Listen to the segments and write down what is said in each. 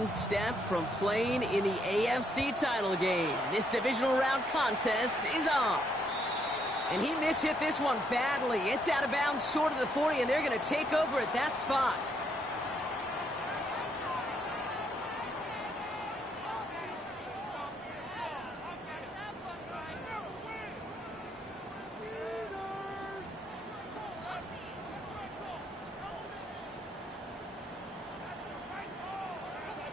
one step from playing in the AFC title game. This divisional round contest is on. And he mishit this one badly. It's out of bounds short of the 40, and they're going to take over at that spot.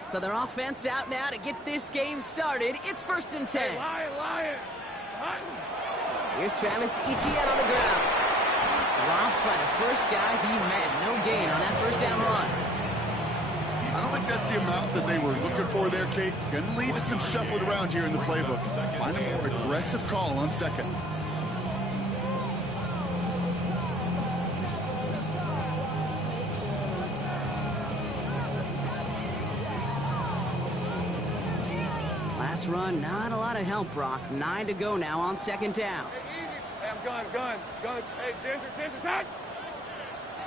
So their offense out now to get this game started. It's 1st and 10. Hey, Lion. Here's Travis Etienne on the ground. Dropped by the first guy he met. No gain on that first down run. I don't think that's the amount that they were looking for there, Kate. Going to lead to some shuffling around here in the playbook. Find a more aggressive call on second. Last run, not a lot of help, Brock. 9 to go now on 2nd down. Hey, easy. Hey, I'm gun. Hey, Ginger, tack.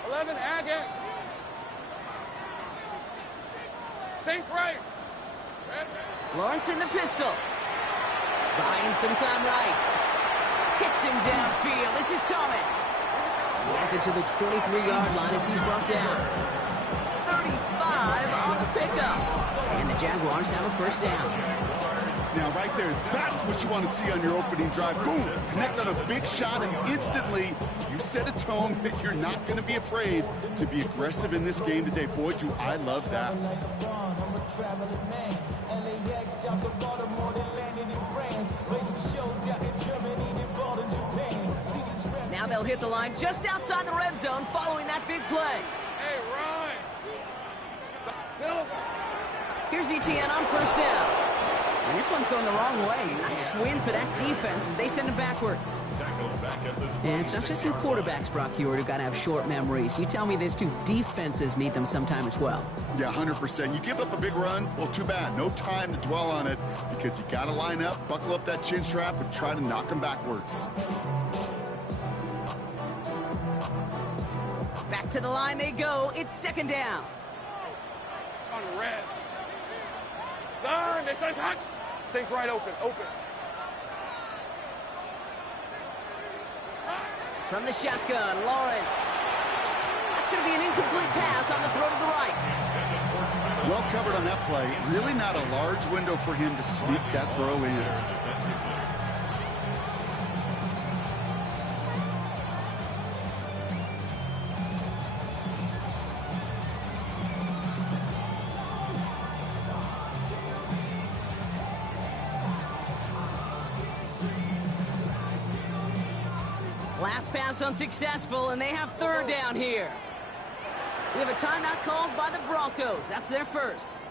11, Agate. Sink right. Lawrence in the pistol. Buying some time right. Hits him downfield. This is Thomas. He has it to the 23-yard line as he's brought down. 35 on the pickup. And the Jaguars have a first down. Now, right there, that's what you want to see on your opening drive. Boom! Connect on a big shot, and instantly you set a tone that you're not going to be afraid to be aggressive in this game today. Boy, do I love that. Now they'll hit the line just outside the red zone following that big play. Hey, Ryan. Here's Etienne on first down. And this one's going the wrong way. Nice win for that defense as they send him backwards. And it's not just your quarterbacks, Brock Heward, who got to have short memories. You tell me these two defenses need them sometime as well. Yeah, 100%. You give up a big run, well, too bad. No time to dwell on it because you got to line up, buckle up that chin strap, and try to knock them backwards. Back to the line they go. It's 2nd down. On the red. Turn, they say hot. Sink right open. From the shotgun, Lawrence. That's going to be an incomplete pass on the throw to the right. Well covered on that play. Really not a large window for him to sneak that throw in. Last pass unsuccessful, and they have 3rd down here. We have a timeout called by the Broncos. That's their first.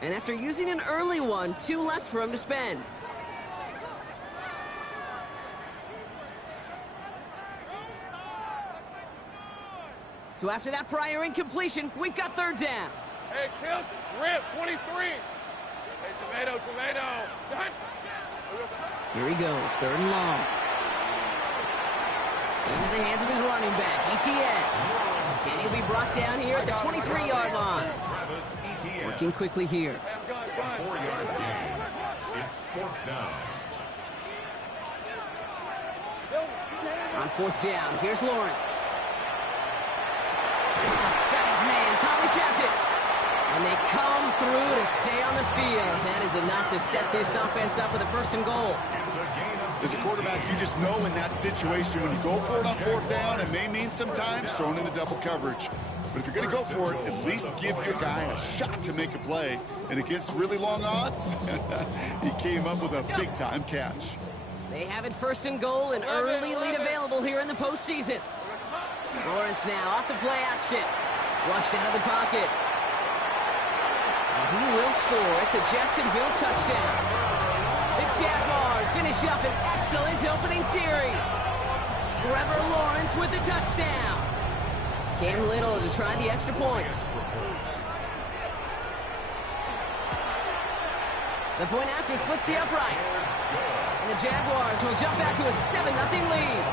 And after using an early one, 2 left for him to spend. So after that prior incompletion, we've got 3rd down. Hey, kill, rip, 23. Hey, tomato. Here he goes, 3rd and long. Into the hands of his running back, Etienne. And he'll be brought down here at the 23-yard line. Working quickly here. 4-yard gain. It's 4th down. On 4th down, here's Lawrence. Got his man, Thomas has it. And they come through to stay on the field. That is enough to set this offense up with a 1st and goal. As a quarterback, you just know in that situation, when you go for it on 4th down, it may mean sometimes throwing in the double coverage. But if you're going to go for it, at least give your guy a shot to make a play. And against really long odds, he came up with a big-time catch. They have it 1st and goal, an early lead available here in the postseason. Lawrence now off the play action. Flushed out of the pocket. And he will score. It's a Jacksonville touchdown. The Jaguars finish up an excellent opening series. Trevor Lawrence with the touchdown. Cam Little to try the extra point. The point after splits the uprights. And the Jaguars will jump out to a 7-0 lead.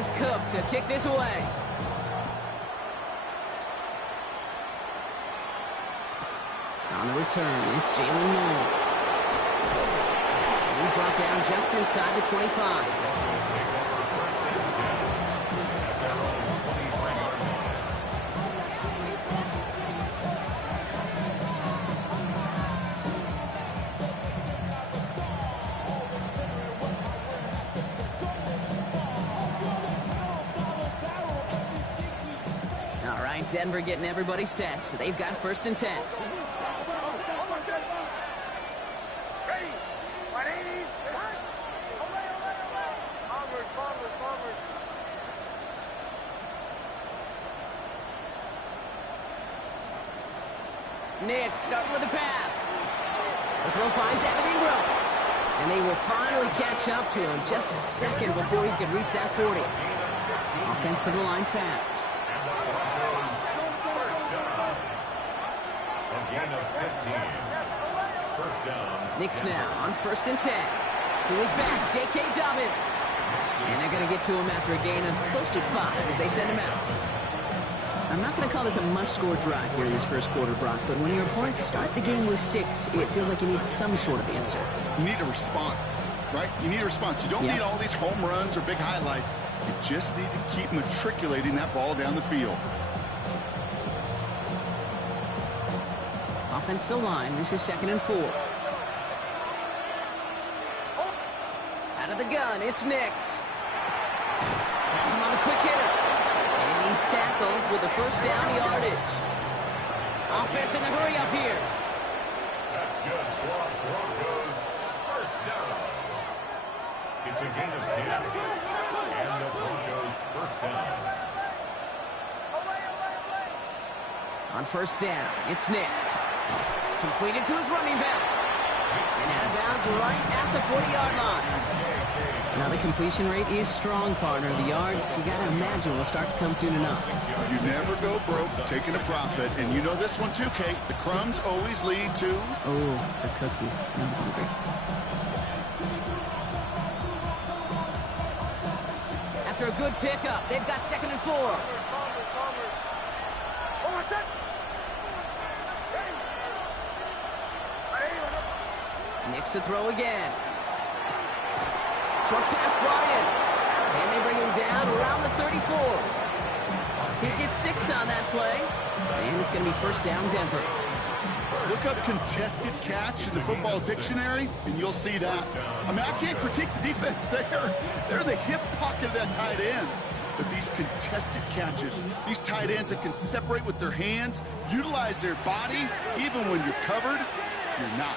is Cook to kick this away. On the return, it's Jalen Moore. And he's brought down just inside the 25. All right, Denver getting everybody set, so they've got 1st and 10. Nick starting with the pass. The throw finds Evan Ingram. And they will finally catch up to him just a second before he could reach that 40. Offensive line fast. Knicks now on 1st and 10. To his back, J.K. Dobbins. And they're going to get to him after a gain of close to 5 as they send him out. I'm not going to call this a must-score drive here in this first quarter, Brock, but when your opponents start the game with 6, it feels like you need some sort of answer. You need a response, right? You need a response. You don't need all these home runs or big highlights. You just need to keep matriculating that ball down the field. Offensive line, this is 2nd and 4. Out of the gun, it's Nix. Has him on the quick hitter. And he's tackled with the 1st down yardage. Offense in the hurry up here. That's good. Broncos, 1st down. It's a gain of 10. And the Broncos 1st down. On 1st down, it's Nix. Completed to his running back. And out of bounds right at the 40-yard line. Now the completion rate is strong, partner. The yards, you got to imagine, will start to come soon enough. You never go broke taking a profit. And you know this one too, Kate. The crumbs always lead to... Oh, the cookie. I'm hungry. After a good pickup, they've got 2nd and 4. Nix to throw again. Short pass brought in. And they bring him down around the 34. He gets 6 on that play. And it's going to be 1st down Denver. Look up contested catch in the football dictionary, and you'll see that. I mean, I can't critique the defense there. They're the hip pocket of that tight end. But these contested catches, these tight ends that can separate with their hands, utilize their body, even when you're covered, you're not.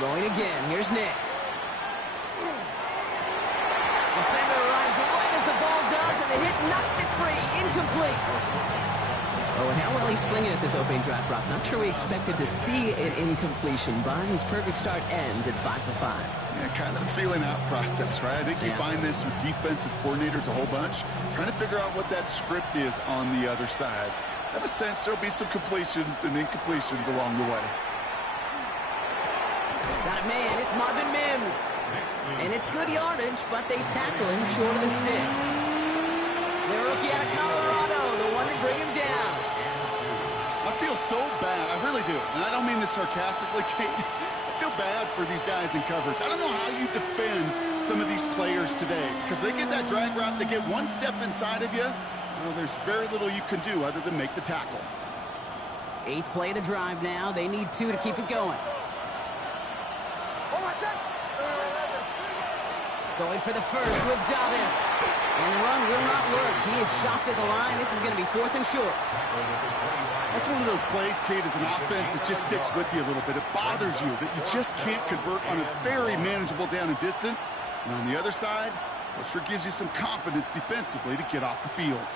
Rolling again. Here's Nix. Defender arrives right as the ball does, and the hit knocks it free. Incomplete. Oh, and how well he's slinging at this opening drive, Brock. Not sure we expected to see an incompletion, but his perfect start ends at 5 for 5. Yeah, kind of the feeling out process, right? I think you find this with defensive coordinators a whole bunch, trying to figure out what that script is on the other side. I have a sense there'll be some completions and incompletions along the way. Got a man, it's Marvin Mims. And it's good yardage, but they tackle him short of the sticks. The rookie out of Colorado, the one to bring him down. I feel so bad, I really do. And I don't mean this sarcastically, Kate. I feel bad for these guys in coverage. I don't know how you defend some of these players today, because they get that drag route, they get one step inside of you. Well, there's very little you can do other than make the tackle. 8th play of the drive now. They need 2 to keep it going. Going for the first with Dobbins. And the run will not work. He is soft at the line. This is going to be 4th and short. That's one of those plays, Kate, as an offense that just sticks with you a little bit. It bothers you that you just can't convert on a very manageable down and distance. And on the other side, well, it sure gives you some confidence defensively to get off the field.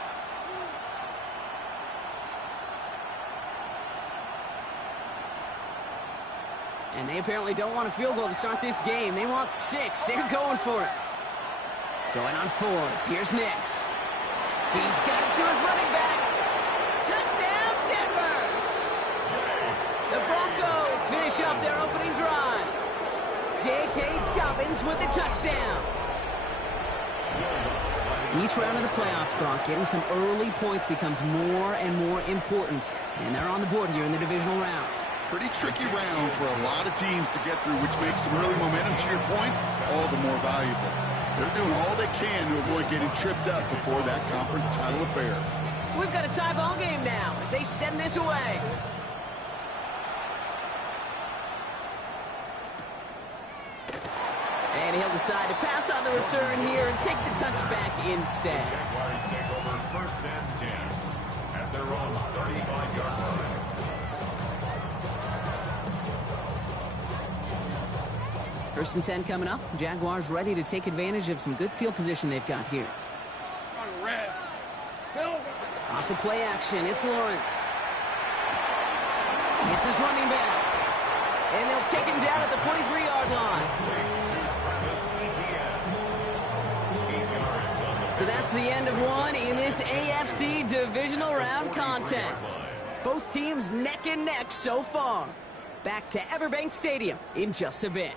And they apparently don't want a field goal to start this game. They want 6. They're going for it. Going on 4th. Here's Nix. He's got it to his running back. Touchdown, Denver! The Broncos finish up their opening drive. J.K. Dobbins with the touchdown. Each round of the playoffs, Brock, getting some early points becomes more and more important. And they're on the board here in the divisional round. Pretty tricky round for a lot of teams to get through, which makes some early momentum, to your point, all the more valuable. They're doing all they can to avoid getting tripped up before that conference title affair. So we've got a tie ball game now as they send this away. And he'll decide to pass on the return here and take the touchback instead. Jaguars take over 1st and 10 at their own 35-yard line. First and 10 coming up. Jaguars ready to take advantage of some good field position they've got here. On red. Silver. Off the play action, it's Lawrence. It's his running back. And they'll take him down at the 43-yard line. So that's the end of one in this AFC divisional round contest. Both teams neck and neck so far. Back to Everbank Stadium in just a bit.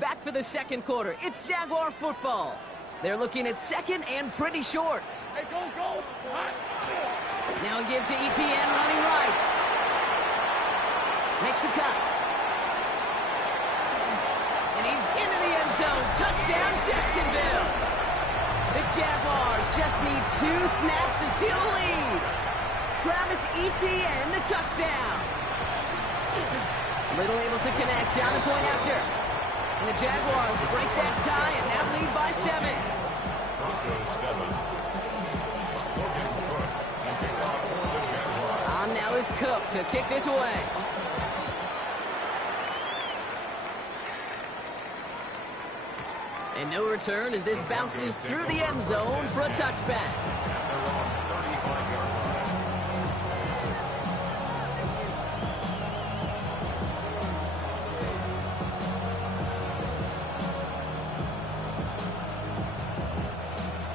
Back for the second quarter. It's Jaguar football. They're looking at second and pretty short. Hey, go, go. Hot. Now a give to ETN running right. Makes a cut. And he's into the end zone. Touchdown, Jacksonville. The Jaguars just need 2 snaps to steal the lead. Travis Etienne, the touchdown. Little able to connect on the point after. And the Jaguars break that tie and now lead by 7. On now is Cook to kick this away. And no return as this bounces through the end zone for a touchback.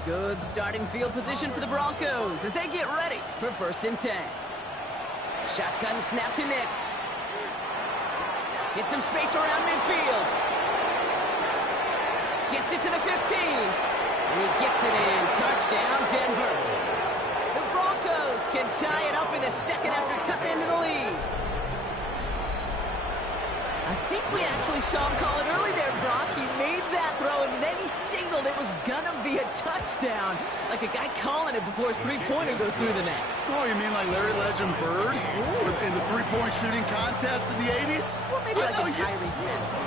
Good starting field position for the Broncos as they get ready for 1st and 10. Shotgun snap to Nix. Get some space around midfield. Gets it to the 15. And he gets it in. Touchdown, Denver. The Broncos can tie it up in the second after cutting into the lead. I think we actually saw him call it early there, Brock. He made that throw, and then he signaled it was going to be a touchdown. Like a guy calling it before his three-pointer goes through the net. Oh, you mean like Larry Legend Bird in the three-point shooting contest in the 80s? Well, maybe like a Tyrese Maxey.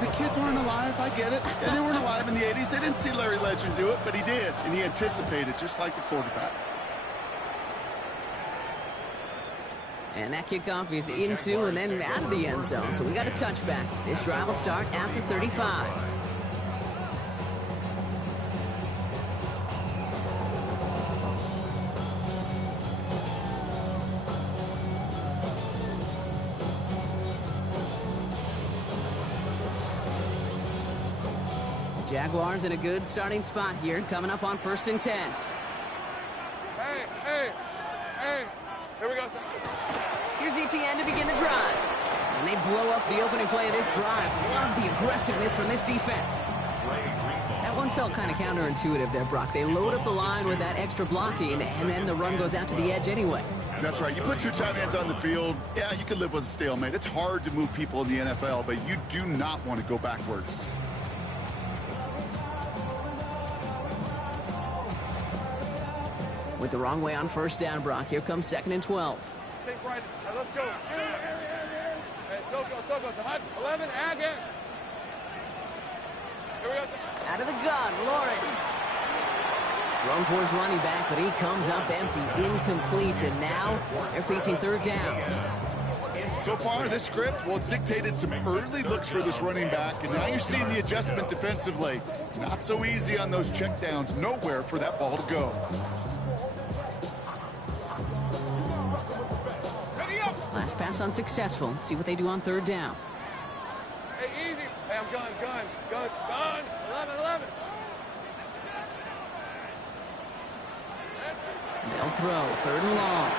The kids aren't alive, I get it. And they weren't alive in the 80s. They didn't see Larry Legend do it, but he did. And he anticipated, just like the quarterback. And that kickoff is into and then out of the end zone. So we got a touchback. This drive will start after 35. Jaguars in a good starting spot here, coming up on 1st and 10. Hey, hey, hey. Here we go, son. Here's ETN to begin the drive. And they blow up the opening play of this drive. Love the aggressiveness from this defense. That one felt kind of counterintuitive there, Brock. They load up the line with that extra blocking, and then the run goes out to the edge anyway. That's right. You put 2 tight ends on the field, yeah, you can live with a stalemate. It's hard to move people in the NFL, but you do not want to go backwards. With the wrong way on 1st down, Brock. Here comes 2nd and 12. Take right. Let's go. Hey, so go. Hot. 11, again. Here we go. Out of the gun, Lawrence. Thrown for his running back, but he comes up empty, incomplete, and now they're facing 3rd down. So far, this script, well, it's dictated some early looks for this running back, and now you're seeing the adjustment defensively. Not so easy on those checkdowns. Nowhere for that ball to go. Last pass unsuccessful. Let's see what they do on 3rd down. Hey, easy. Hey, I'm gun. 11. They'll throw. 3rd and long.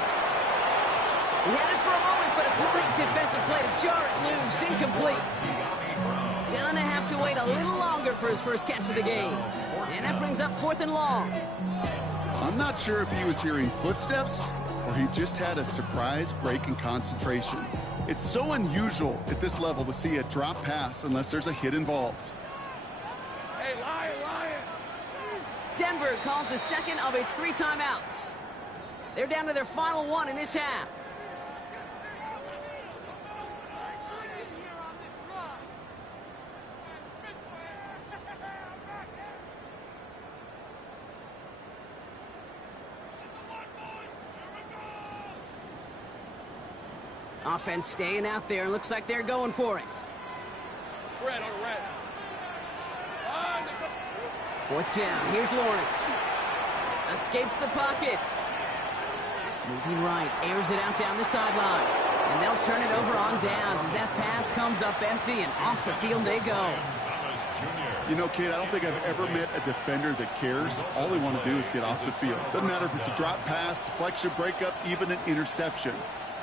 He had it for a moment, but a great defensive play to jar it loose. Incomplete. Gonna have to wait a little longer for his first catch of the game. And that brings up 4th and long. I'm not sure if he was hearing footsteps or he just had a surprise break in concentration. It's so unusual at this level to see a drop pass unless there's a hit involved. Hey, Lion! Denver calls the second of its 3 timeouts. They're down to their final 1 in this half. Offense staying out there. Looks like they're going for it. Red on red. 4th down. Here's Lawrence. Escapes the pocket. Moving right. Airs it out down the sideline. And they'll turn it over on downs as that pass comes up empty and off the field they go. You know, kid, I don't think I've ever met a defender that cares. All they want to do is get off the field. Doesn't matter if it's a drop pass, deflection, breakup, even an interception.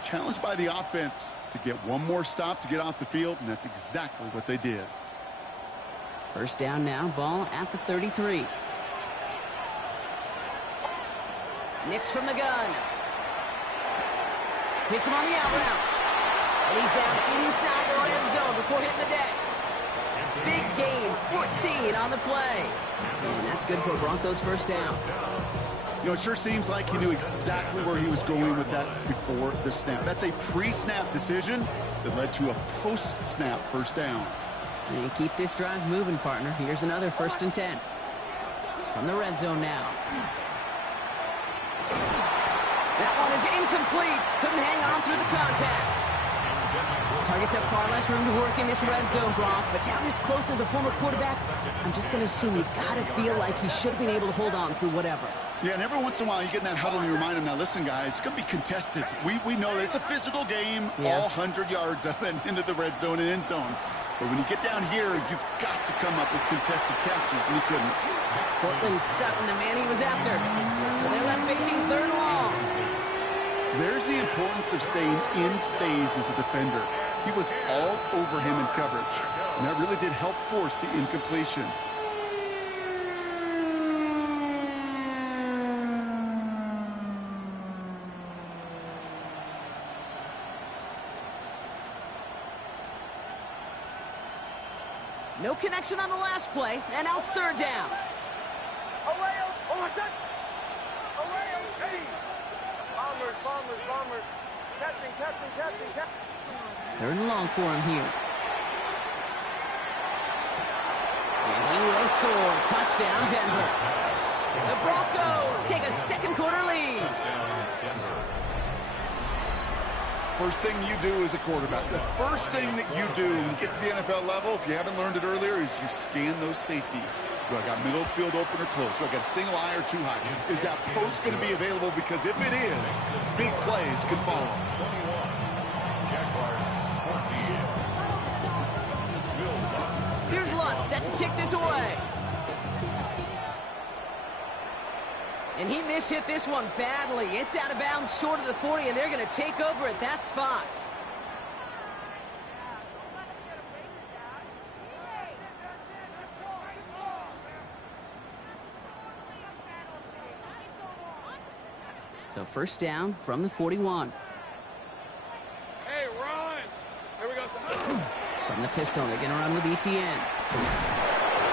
Challenged by the offense to get one more stop to get off the field, and that's exactly what they did. 1st down now, ball at the 33. Nix from the gun. Hits him on the out route. And he's down inside the red zone before hitting the deck. Big gain, 14 on the play. And that's good for Broncos' 1st down. You know, it sure seems like he knew exactly where he was going with that before the snap. That's a pre-snap decision that led to a post-snap 1st down. And keep this drive moving, partner. Here's another 1st and 10. From the red zone now. That one is incomplete. Couldn't hang on through the contact. Targets have far less room to work in this red zone, Gronk. But down this close as a former quarterback, I'm just going to assume you got to feel like he should have been able to hold on through whatever. Yeah, and every once in a while you get in that huddle and you remind him, now listen, guys, it's going to be contested. We know that it's a physical game, all 100 yards up and into the red zone and end zone. But when you get down here, you've got to come up with contested catches, and he couldn't. Cortland Sutton, the man he was after. So they're left facing 3rd and long. There's the importance of staying in phase as a defender. He was all over him in coverage, and that really did help force the incompletion. No connection on the last play, and now it's 3rd down. Bombers. Captain. 3rd and long for him here. And he will score. Touchdown, Denver. The Broncos take a 2nd quarter lead. First thing you do as a quarterback, the first thing that you do when you get to the NFL level, if you haven't learned it earlier, is you scan those safeties. Do I got middle field open or close? Do I got a single eye or 2 high? Is that post going to be available? Because if it is, big plays can follow. Here's Lutz set to kick this away. And he mishit this one badly. It's out of bounds short of the 40, and they're going to take over at that spot. So 1st down from the 41. Hey, run! Here we go. From the pistol, they're going to run with ETN.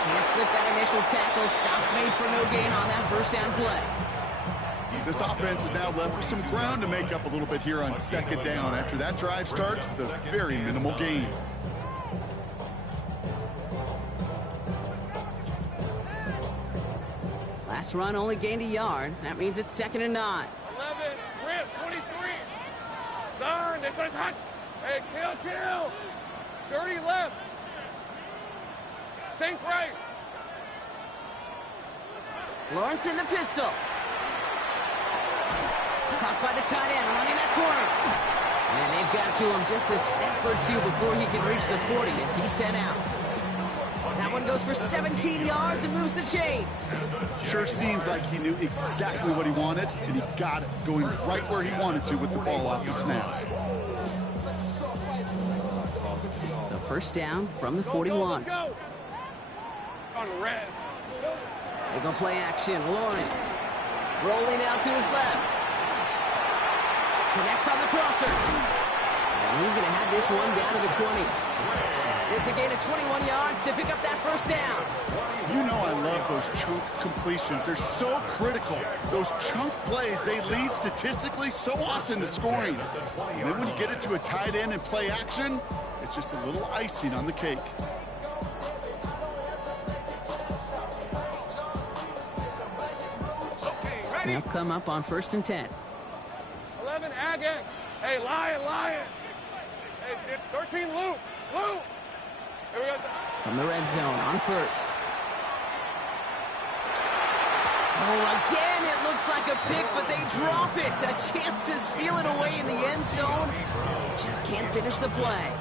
Can't slip that initial tackle. Stops made for no gain on that 1st down play. This offense is now left with some ground to make up a little bit here on 2nd down. After that drive starts, the very minimal gain. Last run only gained a yard. That means it's 2nd and 9. 11, Rip, 23. Darn, this one's hot. Hey, chill. Dirty left. Sink right. Lawrence in the pistol. Caught by the tight end, running that corner. And they've got to him just a step or 2 before he can reach the 40 as he's sent out. That one goes for 17 yards and moves the chains. Sure seems like he knew exactly what he wanted, and he got it, going right where he wanted to with the ball off the snap. So first down from the 41. Let's go. On red. They go play action. Lawrence rolling out to his left. Connects on the crosser. And he's going to have this one down to the 20. It's a gain of 21 yards to pick up that first down. You know I love those chunk completions. They're so critical. Those chunk plays, they lead statistically so often to scoring. And then when you get it to a tight end and play action, it's just a little icing on the cake. They'll come up on 1st and 10. 11, Agate. Hey, Lion. Hey, 13, Luke. Here we go. From the red zone on 1st. Oh, again, it looks like a pick, but they drop it. A chance to steal it away in the end zone. Just can't finish the play.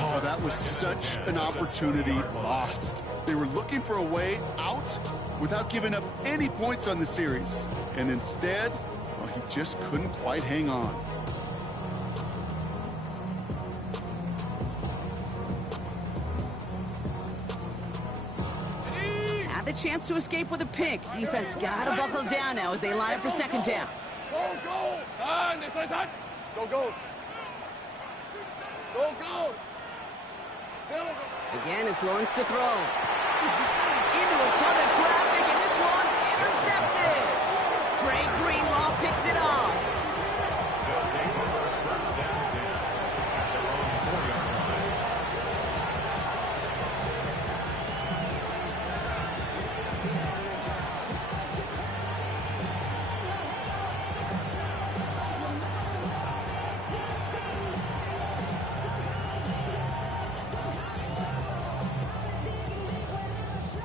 Oh, that was such an opportunity lost. They were looking for a way out without giving up any points on the series. And instead, well, he just couldn't quite hang on. Had the chance to escape with a pick. Defense got to buckle down now as they line up for 2nd down. Go. This one's hot. Go. Again, it's Lawrence to throw. Into a ton of traffic, and this one's intercepted. Drake Greenlaw picks it off. They'll take over first down 10 at their own 4-yard line.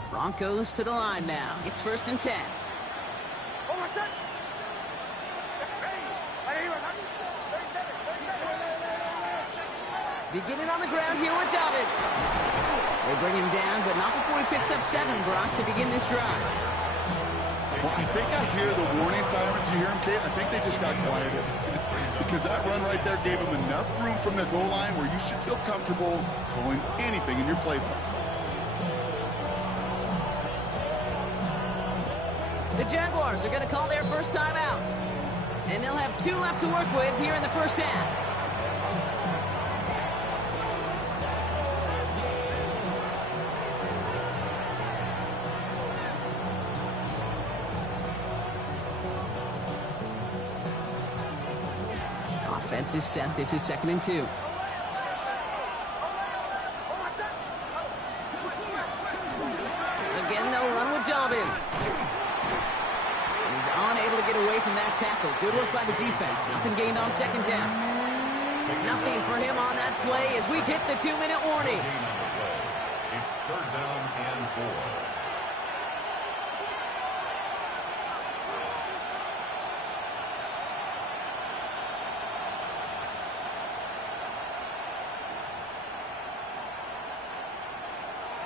Broncos to the line now. It's 1st and 10. Beginning on the ground here with Dobbins. They bring him down, but not before he picks up 7, Brock, to begin this drive. Well, I think I hear the warning sirens. You hear them, Kate? I think they just got quieted. Because that run right there gave them enough room from their goal line where you should feel comfortable calling anything in your playbook. The Jaguars are going to call their first time out. And they'll have 2 left to work with here in the first half. Offense is set. This is 2nd and 2. Again, they'll run with Dobbins. He's unable to get away from that tackle. Good work by the defense. Nothing gained on 2nd down. Nothing for him on that play as we've hit the 2-minute warning. It's 3rd down and 4.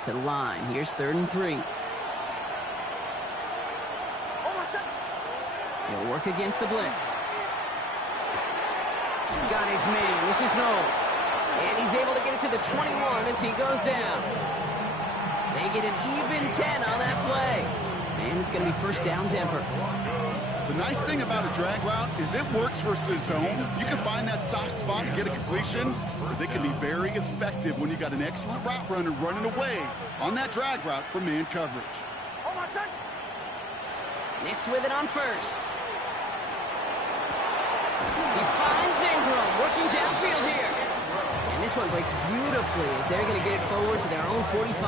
To the line. Here's 3rd and 3. He'll work against the blitz. Got his man. This is Noel. And he's able to get it to the 21 as he goes down. They get an even 10 on that play. And it's going to be 1st down Denver. The nice thing about a drag route is it works versus zone. You can find that soft spot and get a completion, but they can be very effective when you got an excellent route runner running away on that drag route from man coverage. Nix with it on 1st. He finds Ingram working downfield here. And this one breaks beautifully as they're going to get it forward to their own 45.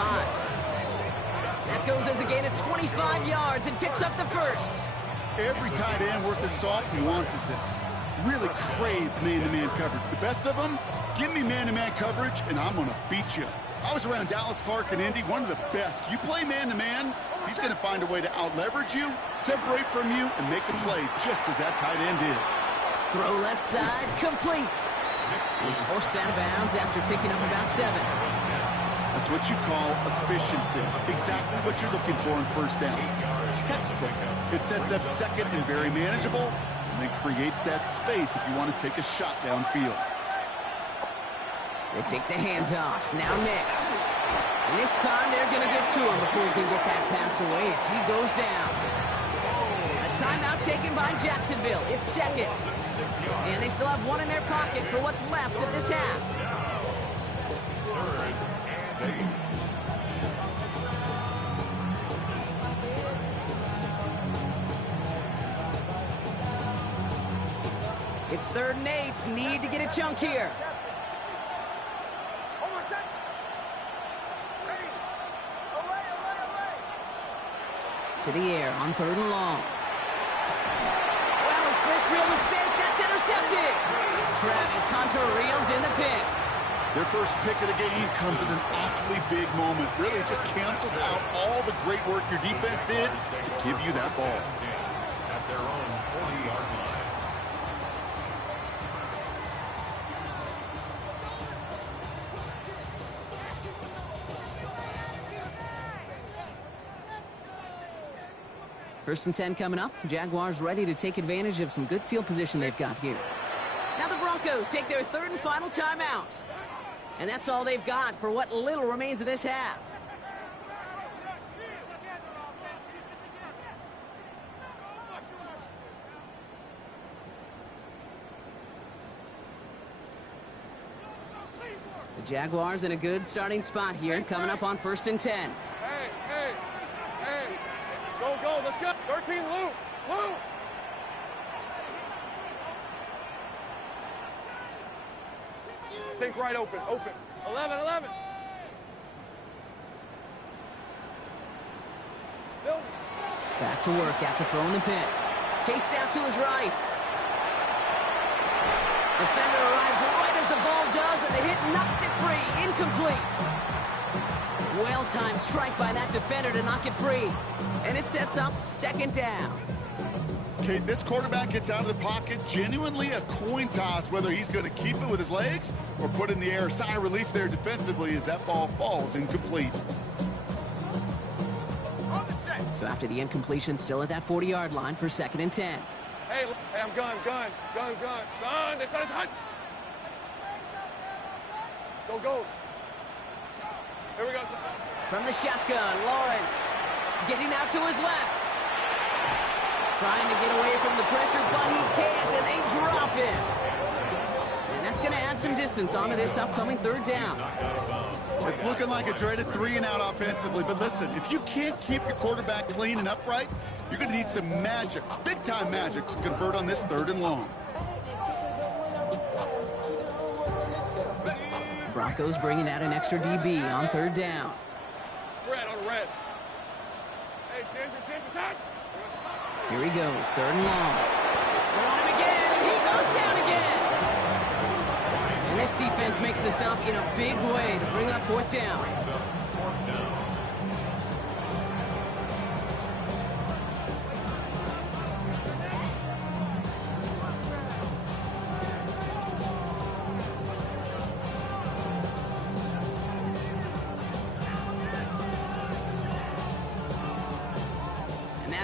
That goes as a gain of 25 yards and picks up the 1st. Every tight end worth his salt wanted this. Really craved man-to-man coverage. The best of them, give me man-to-man coverage and I'm going to beat you. I was around Dallas Clark and Indy, one of the best. You play man-to-man, he's going to find a way to out-leverage you, separate from you, and make a play just as that tight end did. Throw left side, complete. He's forced out of bounds after picking up about 7. A That's what you call efficiency. Exactly what you're looking for in first down. Textbook. It sets up second and very manageable, and then creates that space if you want to take a shot downfield. They fake the handoff. Now Nix. And this time they're going to get to him before he can get that pass away as he goes down. A timeout taken by Jacksonville. It's second. And they still have one in their pocket for what's left of this half. Third and 8. It's 3rd and 8. Need to get a chunk here. To the air on 3rd and long. Well, his first real mistake. That's intercepted. Travis Hunter reels in the pick. Their first pick of the game comes at an awfully big moment. Really just cancels out all the great work your defense did to give you that ball. At their own 40-yard line. First and 10 coming up. Jaguars ready to take advantage of some good field position they've got here. Now the Broncos take their 3rd and final timeout. And that's all they've got for what little remains of this half. The Jaguars in a good starting spot here, coming up on 1st and 10. Hey. Go. Let's go. 13, Lou. Think right, open. 11. Still. Back to work after throwing the pick. Chased out to his right. Defender arrives right as the ball does, and the hit knocks it free. Incomplete. Well-timed strike by that defender to knock it free. And it sets up 2nd down. Okay, this quarterback gets out of the pocket, genuinely a coin toss whether he's going to keep it with his legs or put it in the air. Sigh of relief there defensively as that ball falls incomplete. So after the incompletion, still at that 40-yard line for 2nd and 10. Hey, I'm gun. Son, they said it's hot. Go. Here we go. From the shotgun, Lawrence getting out to his left. Trying to get away from the pressure, but he can't, and they drop him. And that's going to add some distance onto this upcoming 3rd down. It's looking like a dreaded 3-and-out offensively, but listen, if you can't keep your quarterback clean and upright, you're going to need some magic, big-time magic, to convert on this 3rd and long. Broncos bringing out an extra DB on 3rd down. Red. Hey, Ginger, time. Here he goes, 3rd and long. They're on him again, and he goes down again. And this defense makes the stop in a big way to bring up 4th down.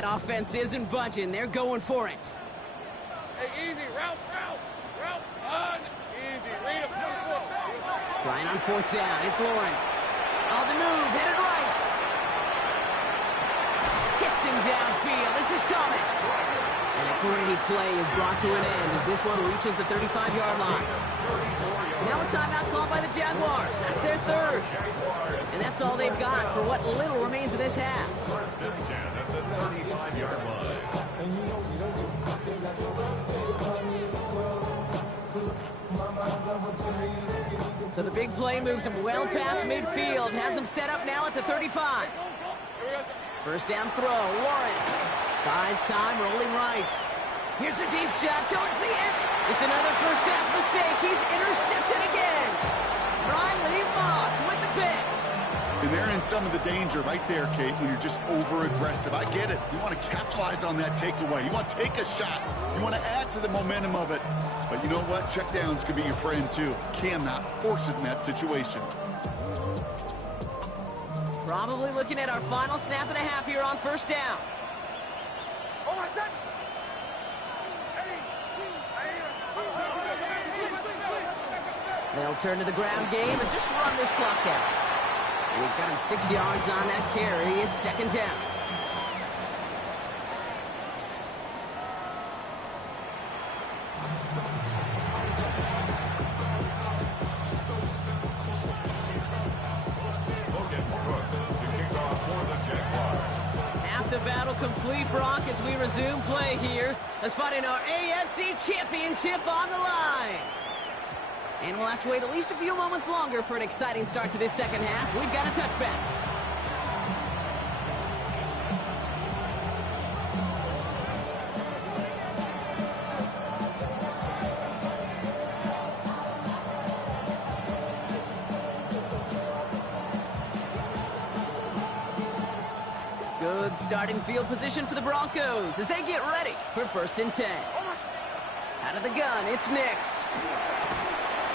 Offense isn't budging. They're going for it. Hey, easy. Route. Easy. Read him. Trying on 4th down. It's Lawrence. On the move. Headed right. Hits him downfield. This is Thomas. And a great play is brought to an end as this one reaches the 35-yard line. Now a timeout called by the Jaguars. That's their 3rd. And that's all they've got for what little remains of this half. 1st and 10 at the 35-yard line. So the big play moves him well past midfield. Has him set up now at the 35. First down throw. Lawrence buys time, rolling right. Here's a deep shot towards the end. It's another first half mistake. He's intercepted again. Riley Moss with the pick. And they're in some of the danger right there, Kate, when you're just over-aggressive. I get it. You want to capitalize on that takeaway. You want to take a shot. You want to add to the momentum of it. But you know what? Checkdowns could be your friend, too. Cannot force it in that situation. Probably looking at our final snap of the half here on first down. They'll turn to the ground game and just run this clock out. And he's got him 6 yards on that carry. It's second down. Half the battle complete, Brock, as we resume play here. A spot in our AFC Championship on the line. And we'll have to wait at least a few moments longer for an exciting start to this second half. We've got a touchback. Good starting field position for the Broncos as they get ready for 1st and 10. Out of the gun, it's Nix.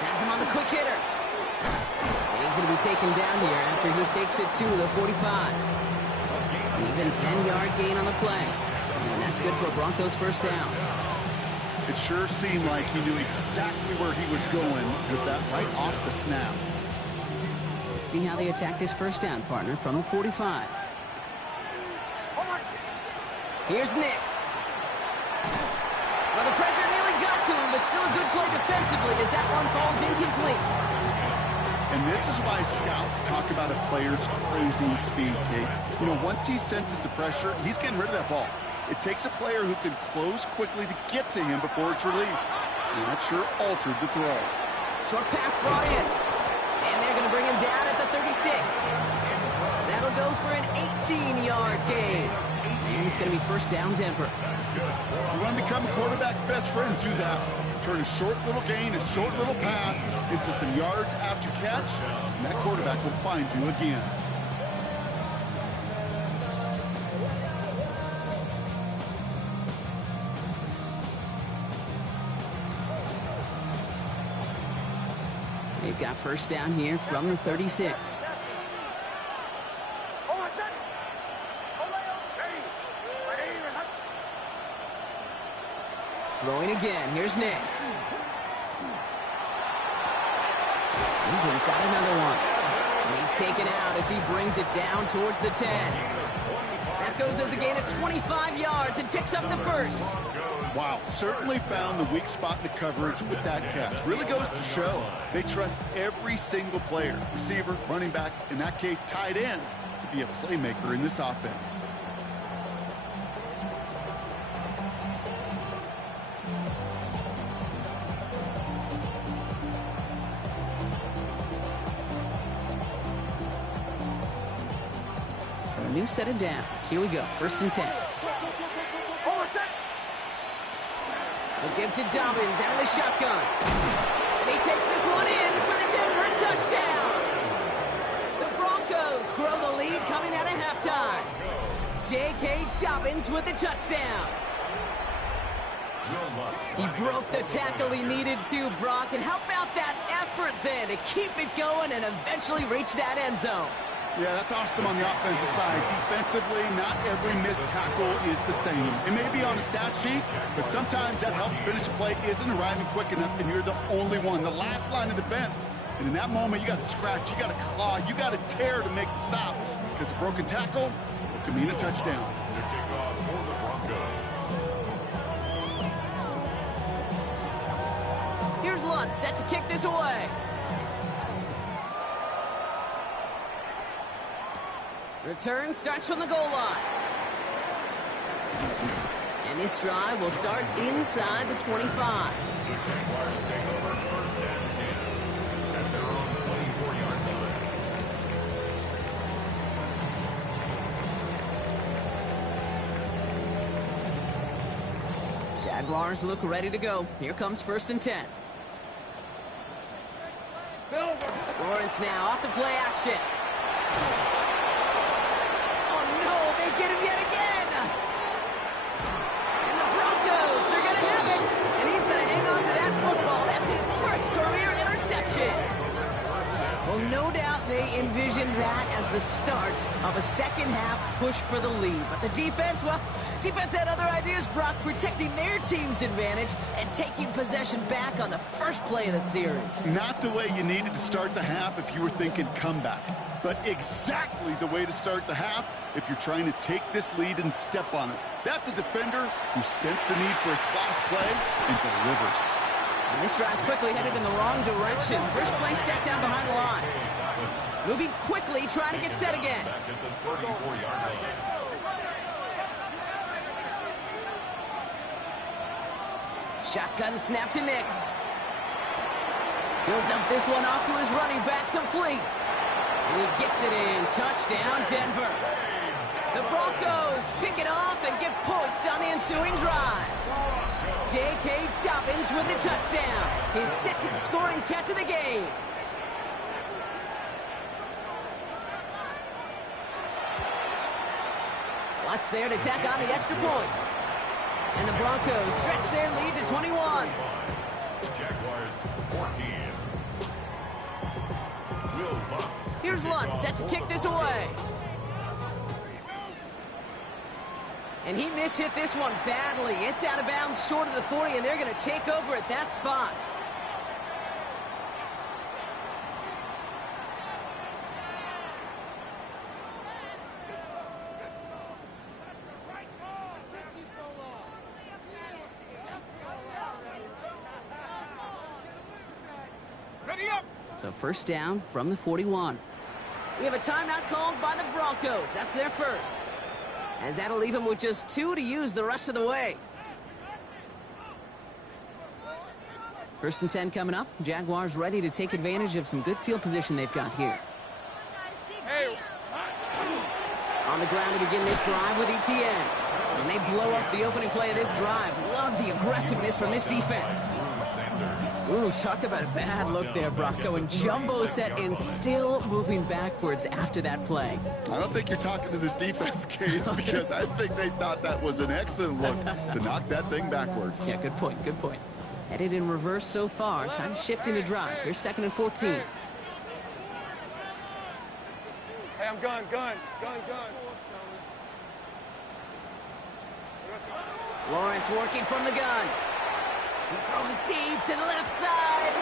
Has him on the quick hitter. And he's going to be taken down here after he takes it to the 45. An even 10-yard gain on the play. And that's good for a Broncos first down. It sure seemed like he knew exactly where he was going with that right off the snap. Let's see how they attack this first down, partner, from the 45. Here's Nix. Well, the pressure nearly got to him, but still a good play defensively as that one falls incomplete. And this is why scouts talk about a player's cruising speed, Kate. You know, once he senses the pressure, he's getting rid of that ball. It takes a player who can close quickly to get to him before it's released. And that sure altered the throw. Short pass brought in. And they're going to bring him down at the 36. That'll go for an 18-yard gain. And it's going to be first down, Denver. You want to become a quarterback's best friend, do that. Turn a short little gain, a short little pass into some yards after catch, and that quarterback will find you again. They've got first down here from the 36. Throwing again. Here's Nix. He's got another one. And he's taken out as he brings it down towards the 10. That goes as a gain of 25 yards and picks up the first. Wow, certainly found the weak spot in the coverage with that catch. Really goes to show they trust every single player, receiver, running back, in that case tight end, to be a playmaker in this offense. So a new set of downs. Here we go, 1st and 10. They'll give to Dobbins out of the shotgun. And he takes this one in for the Denver touchdown. The Broncos grow the lead coming out of halftime. J.K. Dobbins with the touchdown. He broke the tackle he needed to, Brock, and how about that effort then to keep it going and eventually reach that end zone? Yeah, that's awesome on the offensive side. Defensively, not every missed tackle is the same. It may be on a stat sheet, but sometimes that help to finish a play isn't arriving quick enough, and you're the only one, the last line of defense. And in that moment, you got to scratch, you got to claw, you got to tear to make the stop. Because a broken tackle could mean a touchdown. Here's Lutz set to kick this away. Return starts from the goal line. And this drive will start inside the 25. Jaguars look ready to go. Here comes 1st and 10. Lawrence now off the play action. They get him yet again. And the Broncos are going to have it. And he's going to hang on to that football. That's his first career interception. Well, no doubt they envisioned that as the start of a second-half push for the lead. But the defense, well, defense had other ideas, Brock, protecting their team's advantage and taking possession back on the first play of the series. Not the way you needed to start the half if you were thinking comeback, but exactly the way to start the half if you're trying to take this lead and step on it. That's a defender who sensed the need for a splash play and delivers. And this drive's quickly headed in the wrong direction. First play set down behind the line. Moving quickly, trying to get set again. Back at the 34-yard line. Shotgun snap to Nix. He'll dump this one off to his running back, complete. And he gets it in. Touchdown, Denver. The Broncos pick it off and get points on the ensuing drive. J.K. Dobbins with the touchdown. His second scoring catch of the game. Watts there to tack on the extra point. And the Broncos stretch their lead to 21. Jaguars 14. Will Lutz. Here's Lutz set to kick this away. And he mishit this one badly. It's out of bounds short of the 40, and they're going to take over at that spot. So first down from the 41. We have a timeout called by the Broncos. That's their first. As that'll leave them with just 2 to use the rest of the way. First and 10 coming up. Jaguars ready to take advantage of some good field position they've got here. Hey. On the ground to begin this drive with ETN. And they blow up the opening play of this drive. Love the aggressiveness from this defense. Ooh, talk about a bad look there, Brock. Going jumbo set and still moving backwards after that play. I don't think you're talking to this defense, Kate, because I think they thought that was an excellent look to knock that thing backwards. Yeah, good point, good point. Headed in reverse so far. Time to shift into drive. Here's second and 14. Hey, I'm gun. Lawrence working from the gun. He's throwing deep to the left side.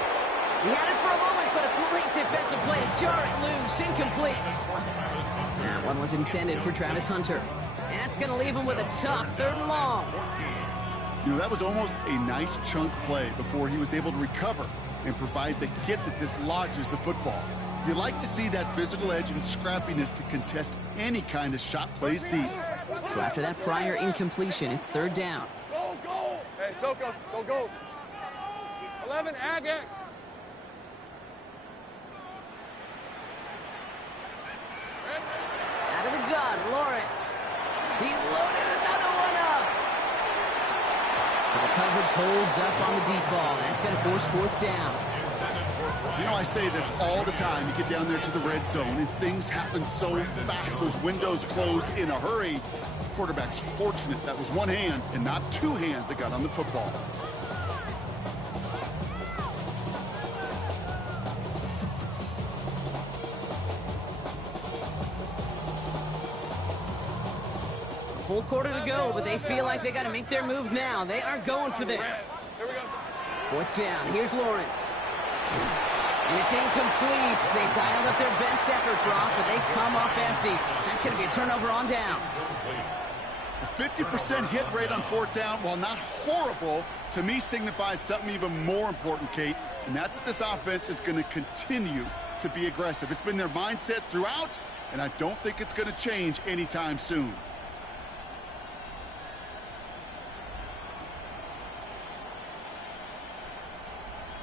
He had it for a moment, but a great defensive play to jar it loose. Incomplete. That one was intended for Travis Hunter. And that's going to leave him with a tough third and long. You know, that was almost a nice chunk play before he was able to recover and provide the hit that dislodges the football. You like to see that physical edge and scrappiness to contest any kind of shot plays deep. So after that prior incompletion, it's third down. Go. Hey, Sokos, go. 11, Agate. Out of the gun, Lawrence. He's loaded another one up. So the coverage holds up on the deep ball. That's going to force fourth down. You know, I say this all the time. You get down there to the red zone, and things happen so fast. Those windows close in a hurry. The quarterback's fortunate that was one hand and not 2 hands that got on the football. Full quarter to go, but they feel like they got to make their move now. They are going for this. Here we go. Fourth down. Here's Lawrence. And it's incomplete. They dialed up their best effort, Brock, but they come up empty. That's going to be a turnover on downs. A 50% hit rate on fourth down, while not horrible, to me signifies something even more important, Kate, and that's that this offense is going to continue to be aggressive. It's been their mindset throughout, and I don't think it's going to change anytime soon.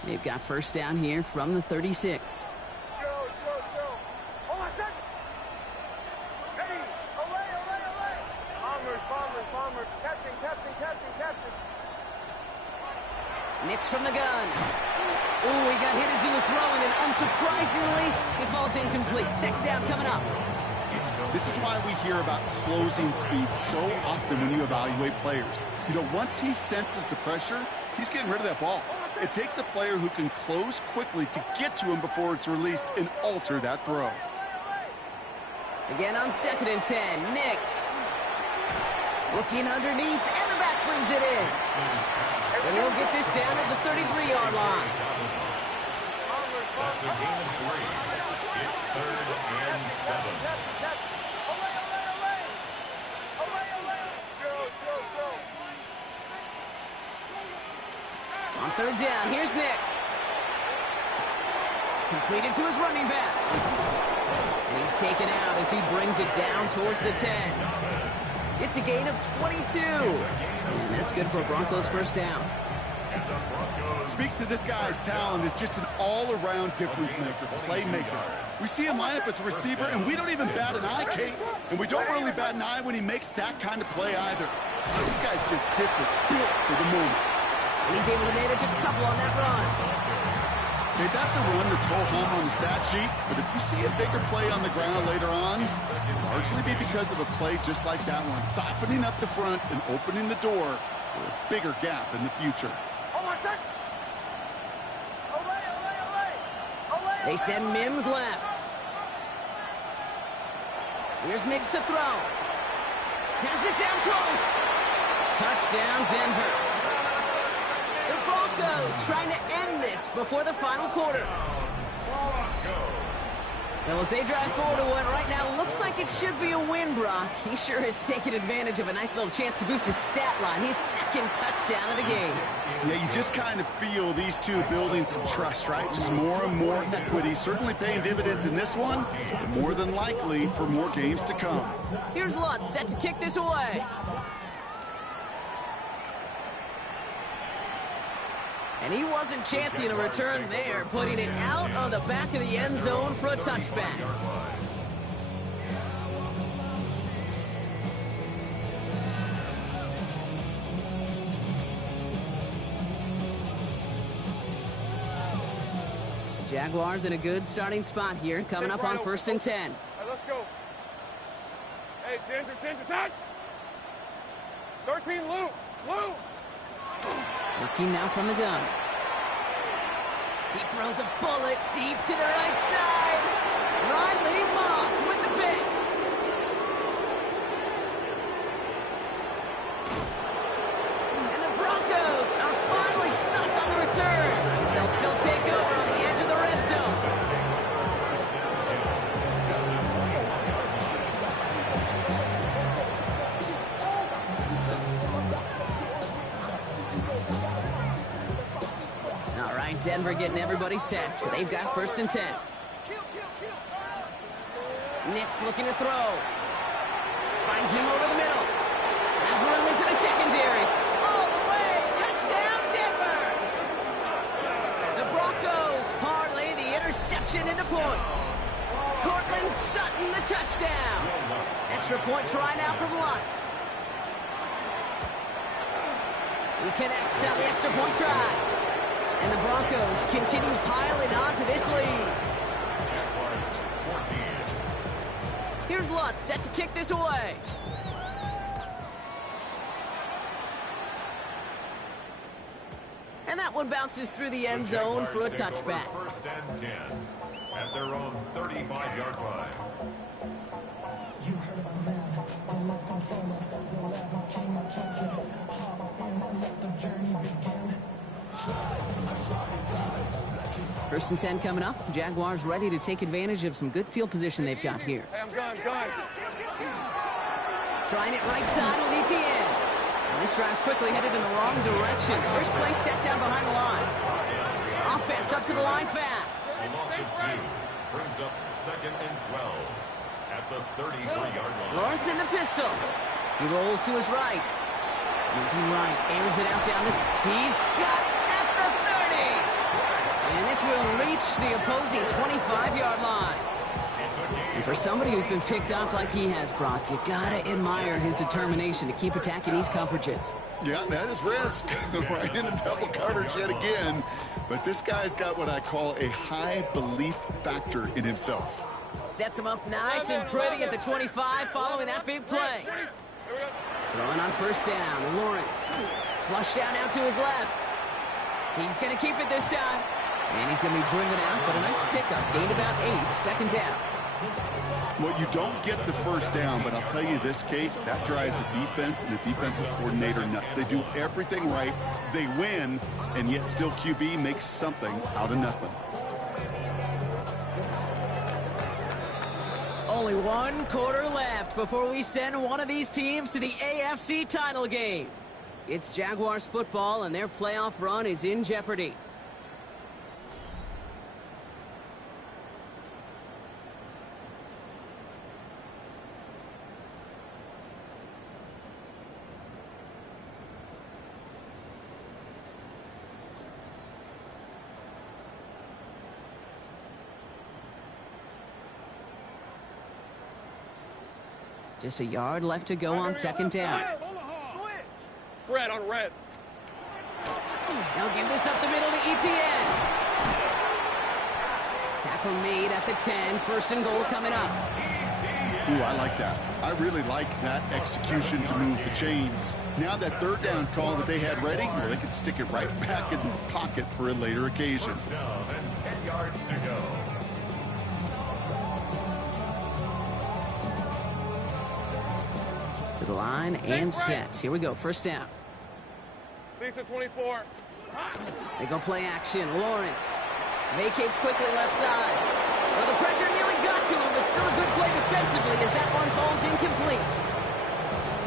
They've got first down here from the 36. Chill. Hold on a second. Hey, away. Bombers. Captain. Nix from the gun. Ooh, he got hit as he was throwing, and unsurprisingly, it falls incomplete. Second down coming up. This is why we hear about closing speed so often when you evaluate players. You know, once he senses the pressure, he's getting rid of that ball. It takes a player who can close quickly to get to him before it's released and alter that throw. Again on 2nd and 10, Nix. Looking underneath, and the back brings it in. But he'll get this down at the 33-yard line. That's a gain of 3. It's 3rd and 7. On 3rd down, here's Nix. Completed to his running back. And he's taken out as he brings it down towards the 10. It's a gain of 22. And that's good for a Broncos first down. Speaks to this guy's talent as just an all-around difference maker, playmaker. We see him line up as a receiver, and we don't even bat an eye, Kate. And we don't really bat an eye when he makes that kind of play either. This guy's just different, built for the moment. And he's able to manage a couple on that run. Okay, that's a run that's ho-hum on the stat sheet, but if you see a bigger play on the ground later on, it'll largely be because of a play just like that one, softening up the front and opening the door for a bigger gap in the future. They send Mims left. Here's Nix to throw. Has it down close. Touchdown, Denver. The Broncos trying to end this before the final quarter. Well, as they drive forward to what right now looks like it should be a win, Brock. He sure has taken advantage of a nice little chance to boost his stat line. His 2nd touchdown of the game. Yeah, you just kind of feel these two building some trust, right? Just more and more equity. Certainly paying dividends in this one, but more than likely for more games to come. Here's Lutz set to kick this away. And he wasn't chancing a return there, putting it out on the back of the end zone for a touchback. Jaguars in a good starting spot here, coming up on 1st and 10. All right, let's go. Hey, 10's attack. 13, Lou. Looking now from the gun. He throws a bullet deep to the right side. Riley Moss with the pick. And the Broncos are finally stopped on the return. They'll still take over on the edge of the red zone. Denver getting everybody set. They've got 1st and 10. Nix looking to throw. Finds him over the middle. Has room into the secondary. All the way. Touchdown, Denver. The Broncos parlay the interception into points. Cortland Sutton the touchdown. Extra point try now from Lutz. He connects on the extra point try. And the Broncos continue piling onto this lead. Here's Lutz set to kick this away. And that one bounces through the end zone for a touchback. 1st and 10 at their own 35-yard line. You heard of a man, the love controller, the level king, I told you. Hop in and let the journey begin. 1st and 10 coming up. Jaguars ready to take advantage of some good field position they've got here. Hey, I'm gun. Trying it right side with ETN. And this drive's quickly headed in the wrong direction. First play set down behind the line. Offense up to the line fast. A loss of 2 brings up 2nd and 12 at the 33-yard line. Lawrence in the pistol. He rolls to his right. Moving right, airs it out down this. He's got it at the 30. And this will reach the opposing 25-yard line. And for somebody who's been picked off like he has, Brock, you gotta admire his determination to keep attacking these coverages. Yeah, that is risk. Right into double coverage yet again. But this guy's got what I call a high belief factor in himself. Sets him up nice and pretty at the 25 following that big play. Throwing on 1st down, Lawrence. Flush down out to his left. He's going to keep it this time. And he's going to be driven out, but a nice pickup. Gained about 8, 2nd down. Well, you don't get the first down, but I'll tell you this, Kate, that drives the defense and the defensive coordinator nuts. They do everything right, they win, and yet still QB makes something out of nothing. Only 1 quarter left before we send one of these teams to the AFC title game. It's Jaguars football, and their playoff run is in jeopardy. Just a yard left to go on second down. Red on red. They'll give this up the middle to ETN. Tackle made at the 10. First and goal coming up. Ooh, I like that. I really like that execution to move the chains. Now that third down call that they had ready, well, they could stick it right back in the pocket for a later occasion. First down and 10 yards to go. To the line and set. Here we go. First down. Lisa 24. They go play action. Lawrence vacates quickly left side. Well, the pressure nearly got to him, but still a good play defensively as that one falls incomplete.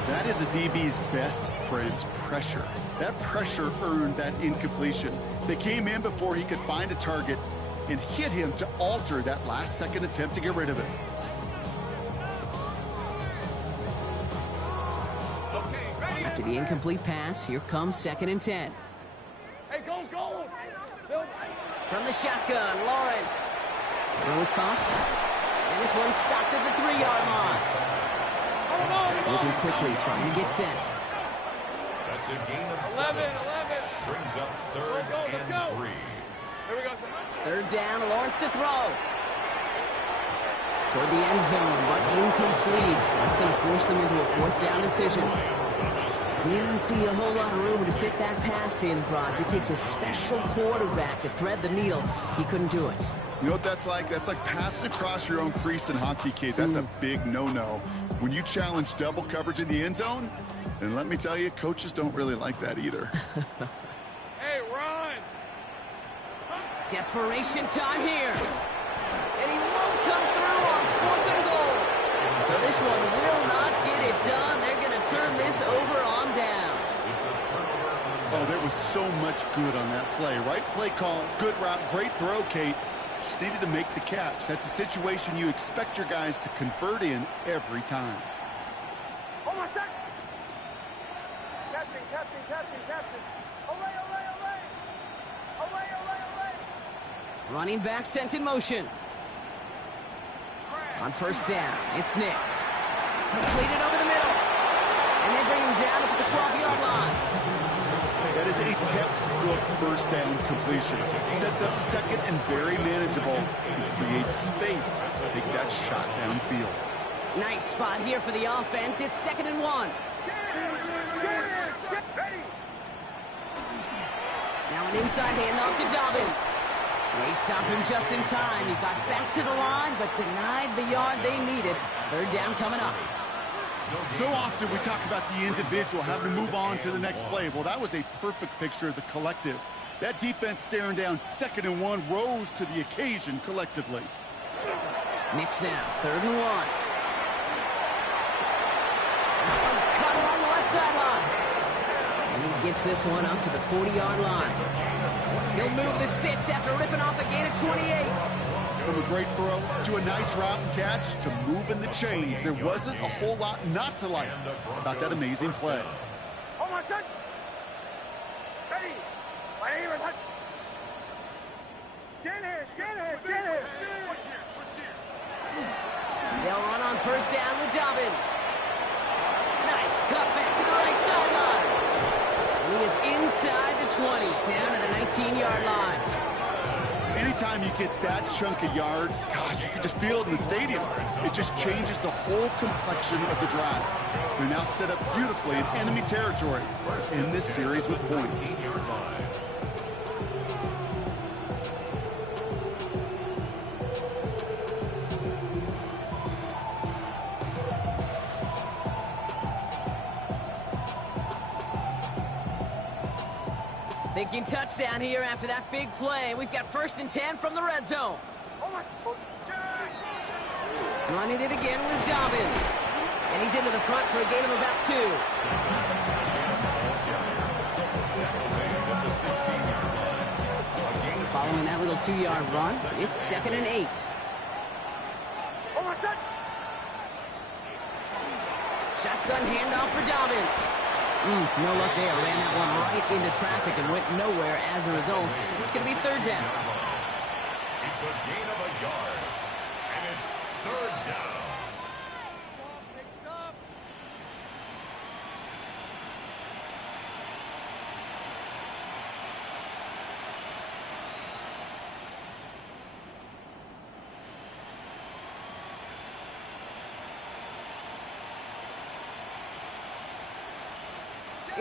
That is a DB's best friend, pressure. That pressure earned that incompletion. They came in before he could find a target and hit him to alter that last-second attempt to get rid of it. After the incomplete pass, here comes second and 10. Hey, go. From the shotgun, Lawrence. Throw is caught. And this one stopped at the 3-yard line. Moving quickly, trying to get set. That's a gain of 11. Brings up third Let's go. and 3. Here we go. Third down, Lawrence to throw. Toward the end zone, but incomplete. That's going to force them into a fourth down decision. Didn't see a whole lot of room to fit that pass in, Brock. It takes a special quarterback to thread the needle. He couldn't do it. You know what that's like? That's like passing across your own crease in hockey, Kate. That's a big no-no. When you challenge double coverage in the end zone, and let me tell you, coaches don't really like that either. Hey, run. Desperation time here. And he won't come through on fourth and goal. So this one will not get it done. They're going to turn this over on down. Oh, there was so much good on that play. Right play call, good route, great throw, Kate. Just needed to make the catch. That's a situation you expect your guys to convert in every time. Hold my shot. Captain. Olay. Running back sent in motion. On first down, it's Nix. Completed over the middle. And they bring him down up at the 12-yard line. That is a textbook first down completion. Sets up second and very manageable and creates space to take that shot downfield. Nice spot here for the offense. It's 2nd and 1. Now an inside handoff to Dobbins. They stop him just in time. He got back to the line, but denied the yard they needed. Third down coming up. So often we talk about the individual having to move on to the next play. Well, that was a perfect picture of the collective. That defense staring down 2nd and 1 rose to the occasion collectively. Nix now, 3rd and 1. That one's cut along the left sideline. And he gets this one up to the 40-yard line. He'll move the sticks after ripping off a gain of 28. From a great throw to a nice route and catch to moving the chains, there wasn't a whole lot not to like about that amazing play. Hold my shot. Ready. Shanahan. They'll run on first down with Dobbins. Nice cut back to the right sideline. And he is inside the 20, down to the 19-yard line. Anytime you get that chunk of yards, gosh, you can just feel it in the stadium. It just changes the whole complexion of the drive. They're now set up beautifully in enemy territory in this series with points. Thinking touchdown here after that big play. We've got 1st and 10 from the red zone. Running it again with Dobbins. And he's into the front for a gain of about 2. Following that little 2-yard run, it's 2nd and 8. Shotgun handoff for Dobbins. No luck there. Ran that one right into traffic and went nowhere as a result. It's going to be 3rd down. It's a gain of a yard. And it's 3rd down.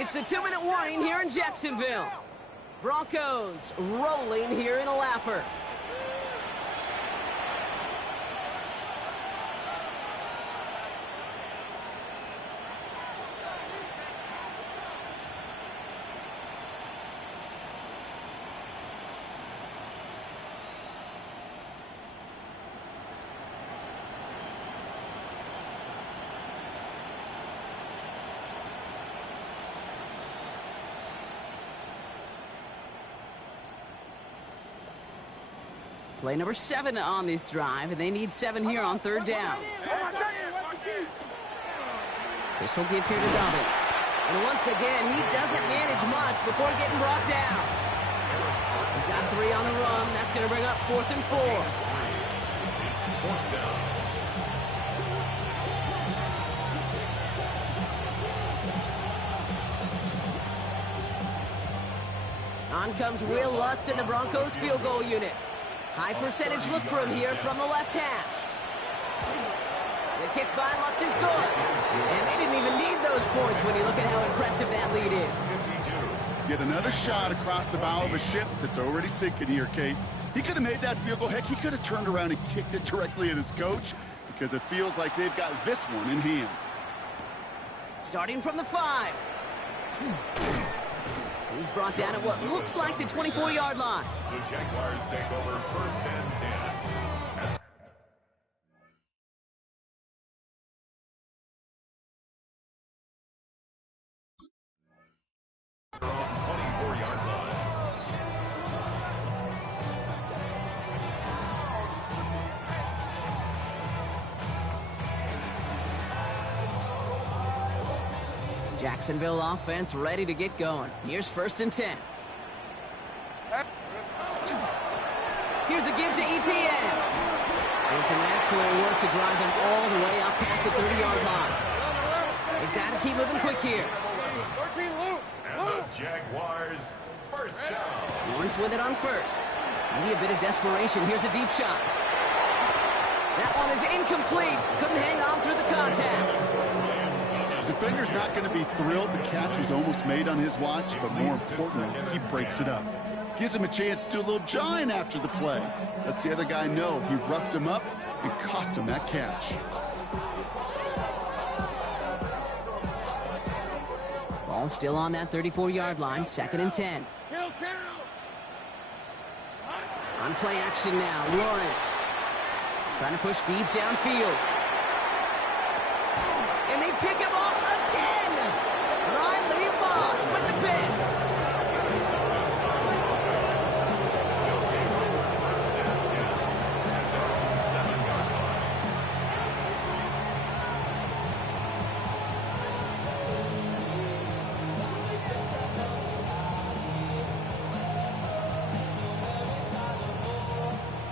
It's the 2-minute warning here in Jacksonville. Broncos rolling here in a laugher. Play number 7 on this drive, and they need 7 here on 3rd down. Pistol give here to Dobbins. And once again, he doesn't manage much before getting brought down. He's got 3 on the run. That's going to bring up 4th and 4. It's 4th down. On comes Will Lutz in the Broncos field goal unit. High percentage look for him here from the left hash. The kick by Lutz is good. And they didn't even need those points when you look at how impressive that lead is. Get another shot across the bow of a ship that's already sinking here, Kate. He could have made that field goal. Heck, he could have turned around and kicked it directly at his coach because it feels like they've got this one in hand. Starting from the 5. He's brought down at what looks like the 24-yard line. The Jaguars take over 1st and 10. On 24-yard line. Jacksonville offense ready to get going. Here's 1st and 10. Here's a give to ETN. And some excellent work to drive them all the way up past the 30-yard line. They've got to keep moving quick here. And the Jaguars, 1st down. Lawrence with it on 1st. Maybe a bit of desperation. Here's a deep shot. That one is incomplete. Couldn't hang on through the contact. Defender's not going to be thrilled the catch was almost made on his watch, but more importantly, he breaks it up. Gives him a chance to do a little jawing after the play. Lets the other guy know he roughed him up and cost him that catch. Ball still on that 34-yard line, 2nd and 10. On play action now, Lawrence. Trying to push deep downfield. And they pick him off again! Riley Moss with the pick!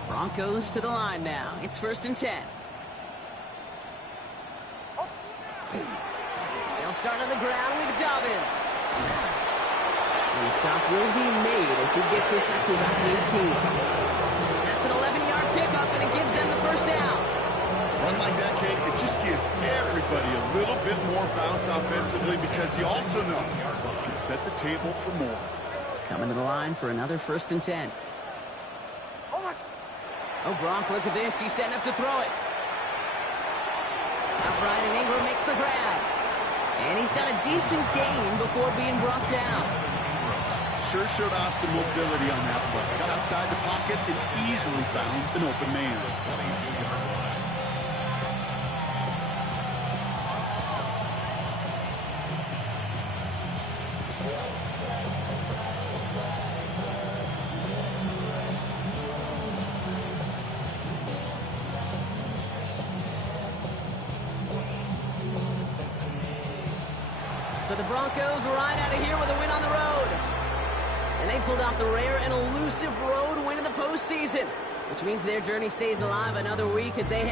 Broncos to the line now. It's 1st and 10. They'll start on the ground with Dobbins. And the stop will be made as he gets this up to about 18. That's an 11-yard pickup, and it gives them the 1st down. Run like that, Kate, it just gives everybody a little bit more bounce offensively because you also know you can set the table for more. Coming to the line for another 1st and 10. Oh, Gronk, look at this. He's setting up to throw it. Outright, and Ingram makes the grab. And he's got a decent gain before being brought down. Sure showed off some mobility on that play. Got outside the pocket and easily found an open man. So the Broncos ride out of here with a win on the road. And they pulled off the rare and elusive road win in the postseason, which means their journey stays alive another week as they head